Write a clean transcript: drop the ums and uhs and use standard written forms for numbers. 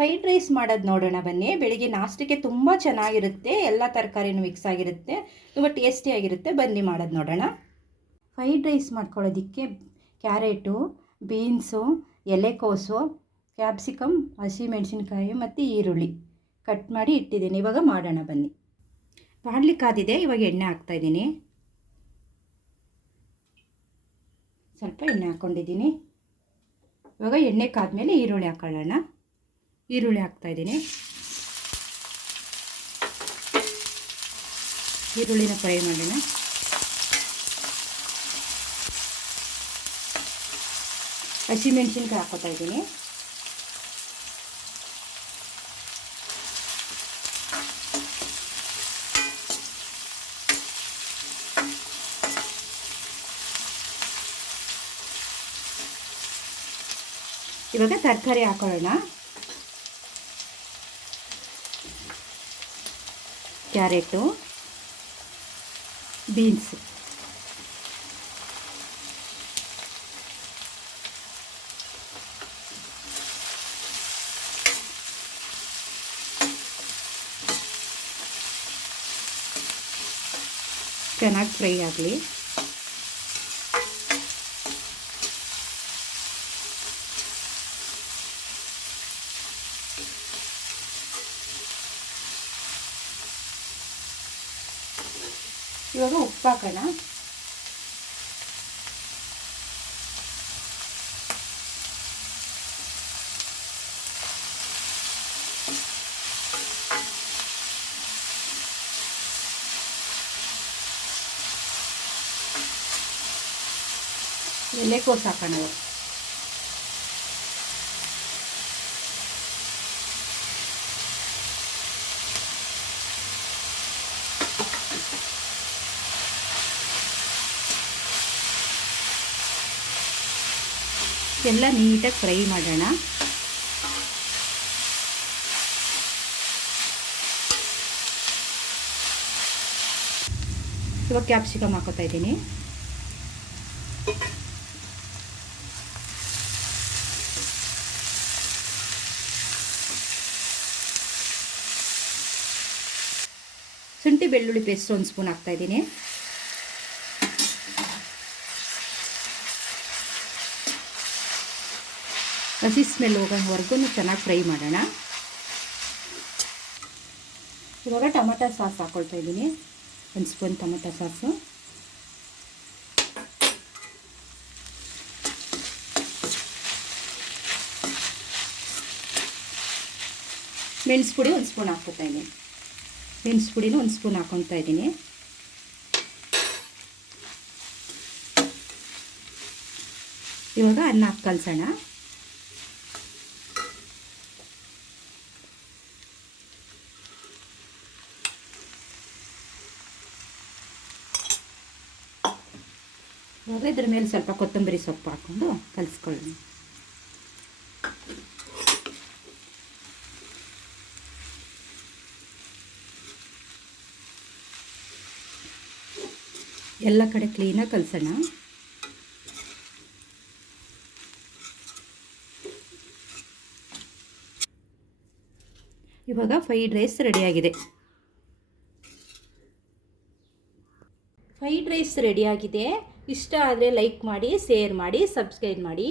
Fried rice ಮಾಡೋದು ನೋಡೋಣ ಬನ್ನಿ. ಬೆಳಿಗ್ಗೆ ನಾಷ್ಟಕ್ಕೆ ತುಂಬ ಚೆನ್ನಾಗಿರುತ್ತೆ, ಎಲ್ಲ ತರಕಾರಿನೂ ಮಿಕ್ಸ್ ಆಗಿರುತ್ತೆ, ತುಂಬ ಟೇಸ್ಟಿಯಾಗಿರುತ್ತೆ. ಬನ್ನಿ ಮಾಡೋದು ನೋಡೋಣ. ಫ್ರೈಡ್ ರೈಸ್ ಮಾಡ್ಕೊಳ್ಳೋದಕ್ಕೆ ಕ್ಯಾರೆಟು, ಬೀನ್ಸು, ಎಲೆಕೋಸು, ಕ್ಯಾಪ್ಸಿಕಮ್, ಹಸಿಮೆಣಸಿನ್ಕಾಯಿ ಮತ್ತು ಈರುಳ್ಳಿ ಕಟ್ ಮಾಡಿ ಇಟ್ಟಿದ್ದೀನಿ. ಇವಾಗ ಮಾಡೋಣ ಬನ್ನಿ. ಬಾಣಲಿ ಕಾದಿದೆ, ಇವಾಗ ಎಣ್ಣೆ ಹಾಕ್ತಾಯಿದ್ದೀನಿ. ಸ್ವಲ್ಪ ಎಣ್ಣೆ ಹಾಕ್ಕೊಂಡಿದ್ದೀನಿ. ಇವಾಗ ಎಣ್ಣೆ ಕಾದ್ಮೇಲೆ ಈರುಳ್ಳಿ ಹಾಕೊಳ್ಳೋಣ. ಈರುಳ್ಳಿ ಹಾಕ್ತಾಯಿದ್ದೀನಿ. ಈರುಳ್ಳಿನ ಫ್ರೈ ಮಾಡೋಣ. ಹಸಿಮೆಣಸಿನ್ಕಾಯಿ ಹಾಕೋತಾ ಇದ್ದೀನಿ. ಇವಾಗ ತರಕಾರಿ ಹಾಕೊಳ್ಳೋಣ. ಕ್ಯಾರೆಟು, ಬೀನ್ಸು, ಚೆನ್ನಾಗಿ ಫ್ರೈ ಆಗಲಿ. ಇವಾಗ ಉಪ್ಪು ಹಾಕೋಣ. ಎಲೆಕೋಸು ಹಾಕೋಣ. ಎಲ್ಲ ನೀಟಾಗಿ ಫ್ರೈ ಮಾಡೋಣ. ಇವಾಗ ಕ್ಯಾಪ್ಸಿಕಮ್ ಹಾಕೋತಾ ಇದ್ದೀನಿ. ಶುಂಠಿ ಬೆಳ್ಳುಳ್ಳಿ ಪೇಸ್ಟ್ 1 ಸ್ಪೂನ್ ಹಾಕ್ತಾ ಇದ್ದೀನಿ. ಹಸಿ ಸ್ಮೆಲ್ ಹೋಗೋವರೆಗೂ ಚೆನ್ನಾಗಿ ಫ್ರೈ ಮಾಡೋಣ. ಇವಾಗ ಟೊಮೆಟೊ ಸಾಸ್ ಹಾಕ್ಕೊಳ್ತಾ ಇದ್ದೀನಿ. 1 ಸ್ಪೂನ್ ಟೊಮೆಟೊ ಸಾಸು, ಮೆಣಸು ಪುಡಿ 1 ಸ್ಪೂನ್ ಹಾಕ್ಕೊತಾ ಇದ್ದೀನಿ. ಮೆಣಸು ಪುಡಿನೂ 1 ಸ್ಪೂನ್ ಹಾಕ್ಕೊತಾ ಇದ್ದೀನಿ. ಇವಾಗ ಅನ್ನ ಹಾಕಿ ಕಲಸೋಣ. ಇವಾಗ ಇದ್ರ ಮೇಲೆ ಸ್ವಲ್ಪ ಕೊತ್ತಂಬರಿ ಸೊಪ್ಪು ಹಾಕ್ಕೊಂಡು ಕಲಿಸ್ಕೊಳ್ಳೋಣ. ಎಲ್ಲ ಕಡೆ ಕ್ಲೀನಾಗಿ ಕಲಸೋಣ. ಇವಾಗ ಫ್ರೈಡ್ ರೈಸ್ ರೆಡಿಯಾಗಿದೆ. ಫ್ರೈಡ್ ರೈಸ್ ರೆಡಿಯಾಗಿದೆ. ಇಷ್ಟ ಆದರೆ ಲೈಕ್ ಮಾಡಿ, ಶೇರ್ ಮಾಡಿ, ಸಬ್ಸ್ಕ್ರೈಬ್ ಮಾಡಿ.